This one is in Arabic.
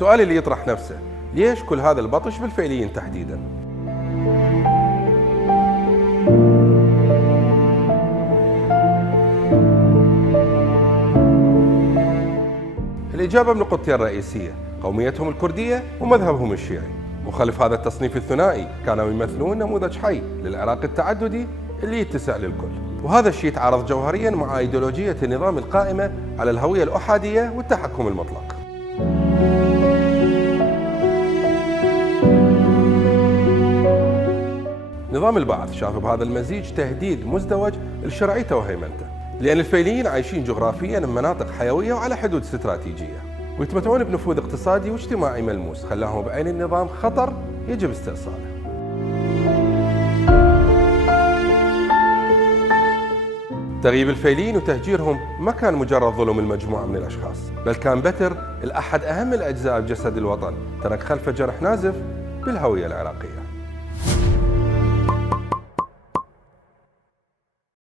السؤال اللي يطرح نفسه، ليش كل هذا البطش بالفيليين تحديداً؟ الإجابة بنقطتين رئيسية، قوميتهم الكردية ومذهبهم الشيعي. وخلف هذا التصنيف الثنائي كانوا يمثلون نموذج حي للعراق التعددي اللي يتسع للكل، وهذا الشيء يتعارض جوهريا مع أيديولوجية النظام القائمة على الهوية الأحادية والتحكم المطلق. نظام البعث شاف بهذا المزيج تهديد مزدوج لشرعيته وهيمنته، لأن الفيليين عايشين جغرافياً بمناطق حيوية وعلى حدود استراتيجية، ويتمتعون بنفوذ اقتصادي واجتماعي ملموس خلاهم بعين النظام خطر يجب استئصاله. تغييب الفيليين وتهجيرهم ما كان مجرد ظلم المجموعة من الأشخاص، بل كان بتر لأحد أهم الأجزاء بجسد الوطن ترك خلفه جرح نازف بالهوية العراقية.